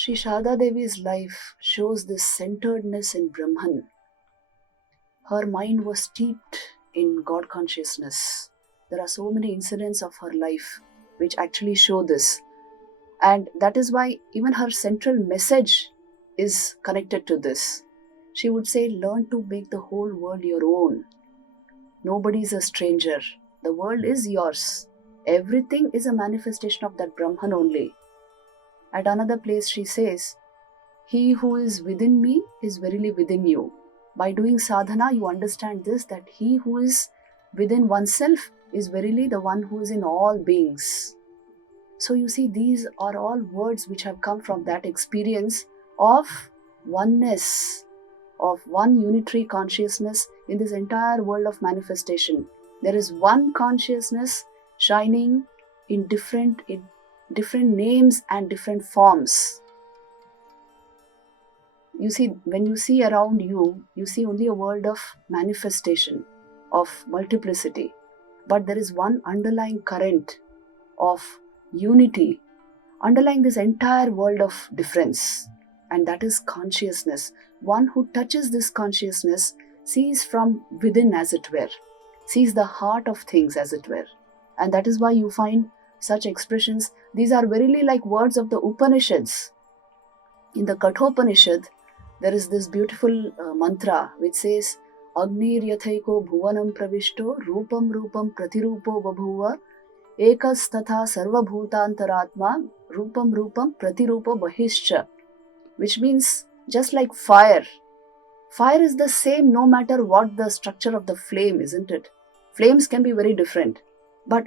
Sri Sarada Devi's life shows this centeredness in Brahman. Her mind was steeped in God consciousness. There are so many incidents of her life which actually show this. And that is why even her central message is connected to this. She would say, learn to make the whole world your own. Nobody is a stranger. The world is yours. Everything is a manifestation of that Brahman only. At another place she says, he who is within me is verily within you. By doing sadhana, you understand this, that he who is within oneself is verily the one who is in all beings. So you see, these are all words which have come from that experience of oneness, of one unitary consciousness in this entire world of manifestation. There is one consciousness shining in different names and different forms. You see, when you see around you, you see only a world of manifestation, of multiplicity. But there is one underlying current of unity, underlying this entire world of difference. And that is consciousness. One who touches this consciousness sees from within, as it were, sees the heart of things, as it were. And that is why you find such expressions. These are verily like words of the Upanishads. In the Kathopanishad, there is this beautiful mantra which says, Agnir yathaiko bhuvanam pravishto rupam rupam pratirupo babhuva ekas tatha sarva bhutantaratma rupam rupam pratirupo bahischa. Which means, just like fire. Fire is the same no matter what the structure of the flame, isn't it? Flames can be very different, but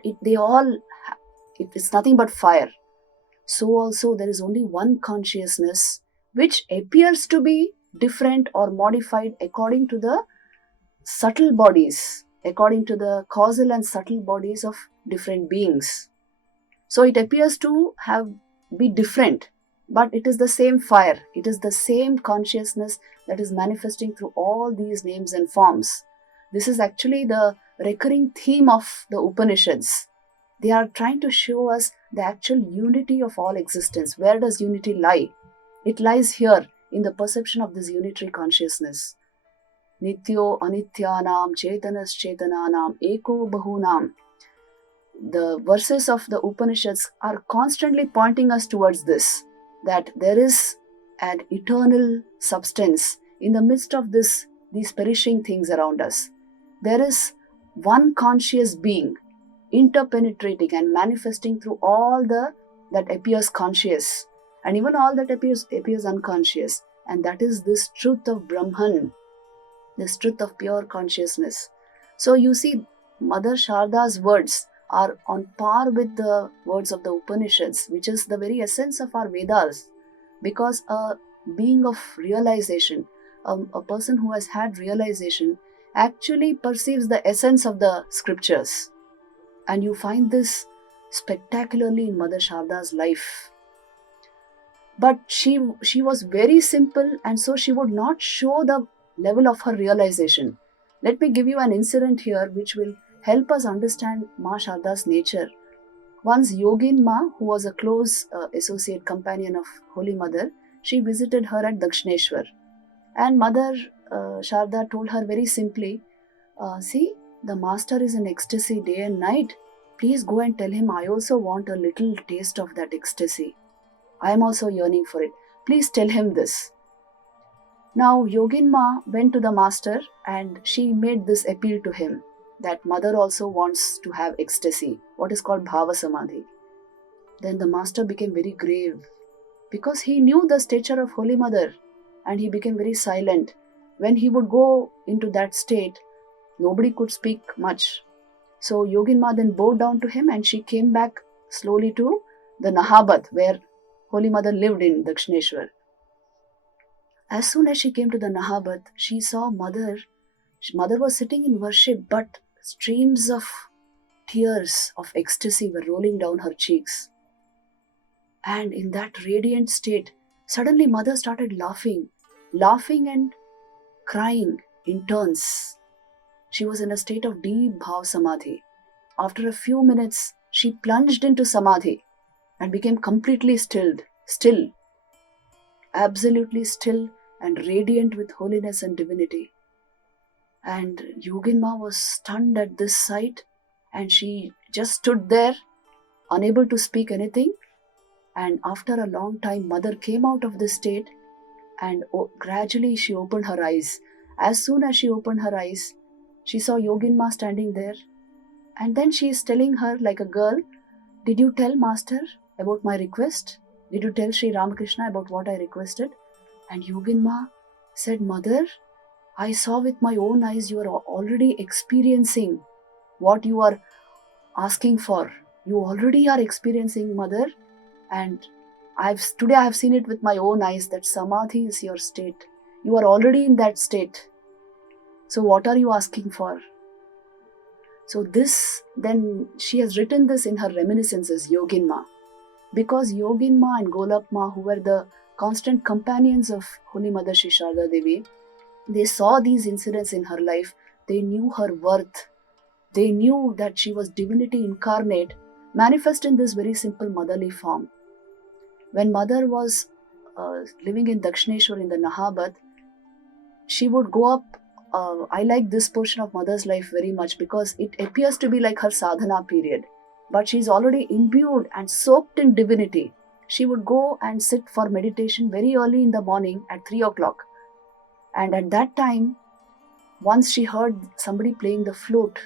it's nothing but fire. So also there is only one consciousness which appears to be different or modified according to the subtle bodies, according to the causal and subtle bodies of different beings. So it appears to be different, but it is the same fire. It is the same consciousness that is manifesting through all these names and forms. This is actually the recurring theme of the Upanishads. They are trying to show us the actual unity of all existence. Where does unity lie? It lies here in the perception of this unitary consciousness. Nityo anityanam chetanas chetananam eko bahunam. The verses of the Upanishads are constantly pointing us towards this, that there is an eternal substance in the midst of these perishing things around us. There is one conscious being interpenetrating and manifesting through all that appears conscious, and even all that appears unconscious. And that is this truth of Brahman, this truth of pure consciousness. So you see, Mother Sharda's words are on par with the words of the Upanishads, which is the very essence of our Vedas. Because a being of realization, a person who has had realization, actually perceives the essence of the scriptures. And you find this spectacularly in Mother Sharda's life. But she was very simple, and so she would not show the level of her realization. Let me give you an incident here which will help us understand Ma Sharda's nature. Once Yogin Ma, who was a close associate companion of Holy Mother, she visited her at Dakshineshwar. And Mother Sharda told her very simply, see, the master is in ecstasy day and night. Please go and tell him I also want a little taste of that ecstasy. I am also yearning for it. Please tell him this. Now Yogin Ma went to the master and she made this appeal to him, that mother also wants to have ecstasy, what is called Bhava Samadhi. Then the master became very grave, because he knew the stature of Holy Mother, and he became very silent. When he would go into that state, nobody could speak much. So Yogin Ma then bowed down to him, and she came back slowly to the Nahabat, where Holy Mother lived in Dakshineshwar. As soon as she came to the Nahabat, she saw Mother. Mother was sitting in worship, but streams of tears of ecstasy were rolling down her cheeks. And in that radiant state, suddenly Mother started laughing and crying in turns. She was in a state of deep Bhav Samadhi. After a few minutes, she plunged into Samadhi and became completely still. absolutely still and radiant with holiness and divinity. And Yoginma was stunned at this sight, and she just stood there, unable to speak anything. And after a long time, mother came out of this state, and gradually she opened her eyes. As soon as she opened her eyes, she saw Yoginma standing there. And then she is telling her like a girl, "Did you tell Master about my request? Did you tell Sri Ramakrishna about what I requested?" And Yoginma said, "Mother, I saw with my own eyes you are already experiencing what you are asking for. You already are experiencing, Mother. And today I have seen it with my own eyes that Samadhi is your state. You are already in that state. So what are you asking for?" So then she has written this in her reminiscences, Yoginma. Because Yoginma and Golapma, who were the constant companions of Holy Mother Sri Sarada Devi, they saw these incidents in her life. They knew her worth. They knew that she was divinity incarnate, manifest in this very simple motherly form. When mother was living in Dakshineshwar in the Nahabad, she would go up. I like this portion of mother's life very much because it appears to be like her sadhana period. But she's already imbued and soaked in divinity. She would go and sit for meditation very early in the morning at 3 o'clock. And at that time, once she heard somebody playing the flute,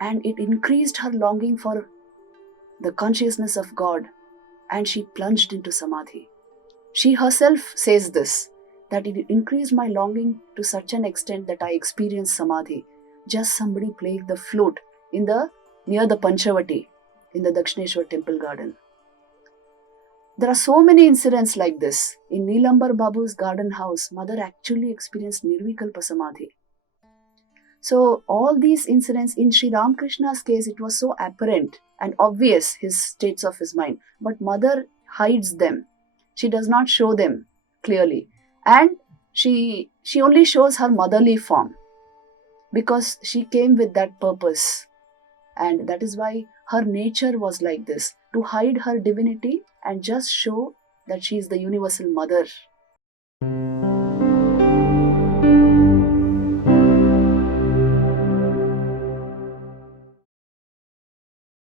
and it increased her longing for the consciousness of God, and she plunged into samadhi. She herself says this, that it increased my longing to such an extent that I experienced samadhi. Just somebody playing the flute near the Panchavati, in the Dakshineshwar temple garden. There are so many incidents like this. In Neelambar Babu's garden house, mother actually experienced Nirvikalpa Samadhi. So all these incidents, in Sri Ramakrishna's case, it was so apparent and obvious, his states of his mind. But mother hides them. She does not show them clearly. And she only shows her motherly form because she came with that purpose. And that is why her nature was like this, to hide her divinity and just show that she is the universal mother.